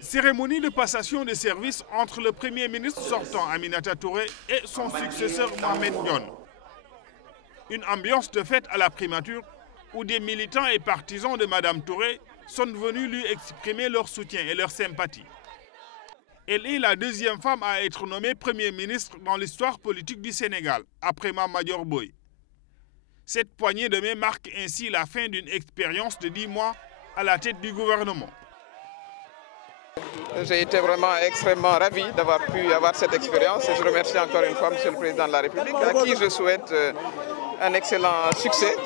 Cérémonie de passation de service entre le Premier ministre sortant Aminata Touré et son successeur Mohamed Dionne. Une ambiance de fête à la primature où des militants et partisans de Mme Touré sont venus lui exprimer leur soutien et leur sympathie. Elle est la deuxième femme à être nommée Premier ministre dans l'histoire politique du Sénégal, après Mame Madior Boye. Cette poignée de main marque ainsi la fin d'une expérience de 10 mois à la tête du gouvernement. J'ai été vraiment extrêmement ravi d'avoir pu avoir cette expérience et je remercie encore une fois M. le Président de la République à qui je souhaite un excellent succès.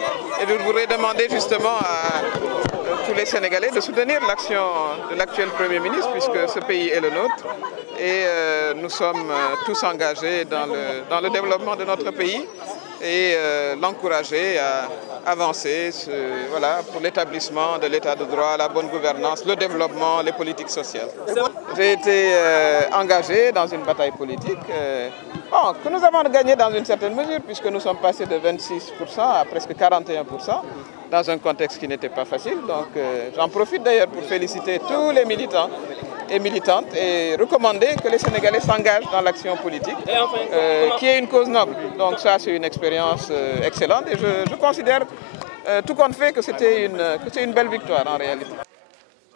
Et je voudrais demander justement à tous les Sénégalais de soutenir l'action de l'actuel Premier ministre puisque ce pays est le nôtre et nous sommes tous engagés dans le développement de notre pays et l'encourager à avancer pour l'établissement de l'état de droit, la bonne gouvernance, le développement, les politiques sociales. J'ai été engagé dans une bataille politique que nous avons gagnée dans une certaine mesure puisque nous sommes passés de 26% à presque 41% dans un contexte qui n'était pas facile. Donc j'en profite d'ailleurs pour féliciter tous les militants et militantes et recommander que les Sénégalais s'engagent dans l'action politique, qui est une cause noble. Donc ça, c'est une expérience excellente et je considère, tout compte fait, que c'était une belle victoire en réalité.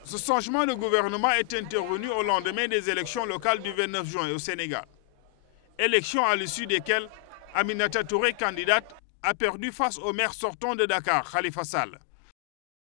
Ce changement de gouvernement est intervenu au lendemain des élections locales du 29 juin au Sénégal. Élections à l'issue desquelles Aminata Touré, candidate, a perdu face au maire sortant de Dakar, Khalifa Sall.